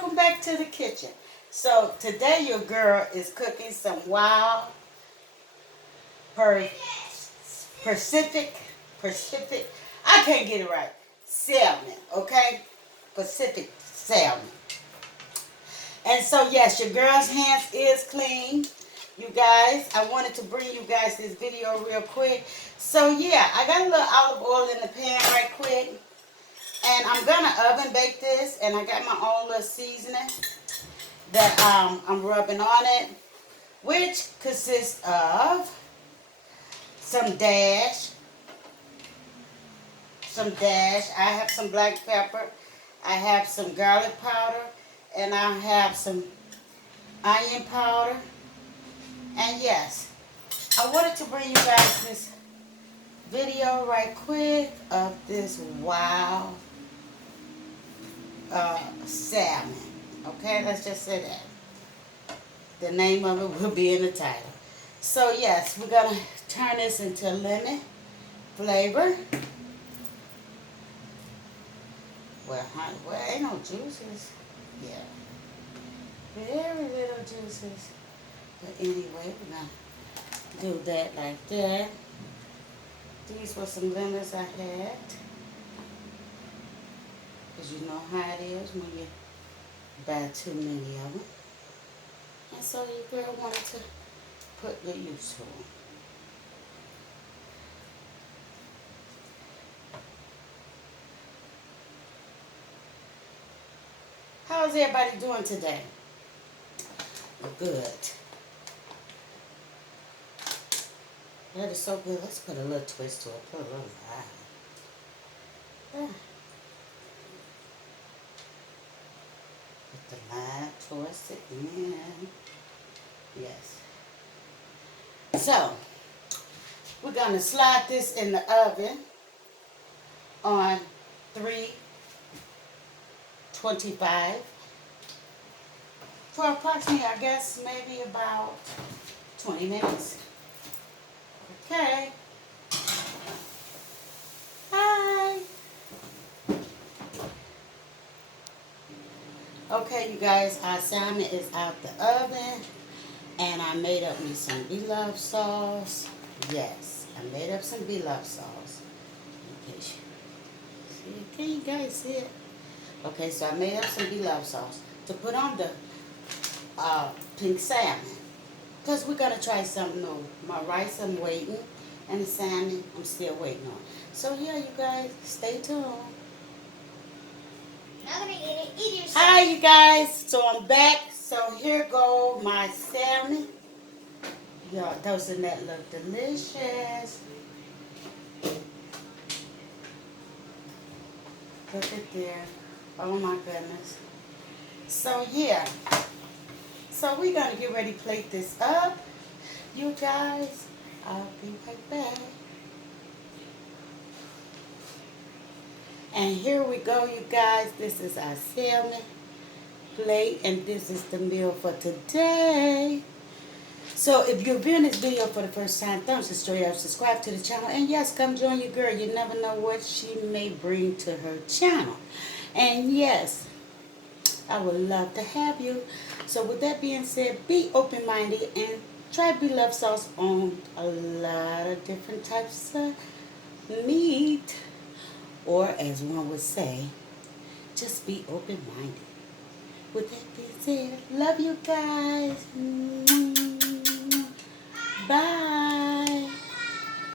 welcome back to the kitchen. So today your girl is cooking some wild Pacific, I can't get it right, salmon, okay? Pacific salmon. And so yes, your girl's hands is clean. You guys, I wanted to bring you guys this video real quick. So yeah, I got a little olive oil in the pan right quick. And I'm gonna oven bake this, and I got my own little seasoning that I'm rubbing on it, which consists of some dash. I have some black pepper. I have some garlic powder, and I have some onion powder. And yes, I wanted to bring you guys this video right quick of this wild salmon. Okay, let's just say that. The name of it will be in the title. So yes, we're gonna turn this into lemon flavor. Well, honey, well, ain't no juices. Yeah, very little juices. But anyway, we're gonna do that like that. These were some lemons I had. Because you know how it is when you buy too many of them. And so your girl wanted to put the use to them. How's everybody doing today? Good. That is so good. Let's put a little twist to it. Put a little lime. Yeah. Put the lime towards it in. Yes. So, we're going to slide this in the oven on 325 for approximately, I guess, maybe about 20 minutes. Okay. Hi. Okay, you guys, our salmon is out the oven. And I made up me some beloved sauce. Yes, I made up some beloved sauce. Okay, see, can you guys see it? Okay, so I made up some beloved sauce to put on the pink salmon. Because we're going to try something new. My rice I'm waiting, and the salmon I'm still waiting on. So yeah, you guys, stay tuned. I'm gonna eat your salmon. Hi, you guys. So I'm back. So here go my salmon. Y'all, doesn't that look delicious? Look at there. Oh my goodness. So yeah. So we're gonna get ready to plate this up. You guys, I'll be right back. And here we go, you guys. This is our salmon plate, and this is the meal for today. So if you're viewing this video for the first time, thumbs straight up, subscribe to the channel, and yes, come join your girl. You never know what she may bring to her channel. And yes, I would love to have you. So with that being said, be open-minded and try beloved sauce on a lot of different types of meat. Or as one would say, just be open-minded. With that being said, love you guys. Bye.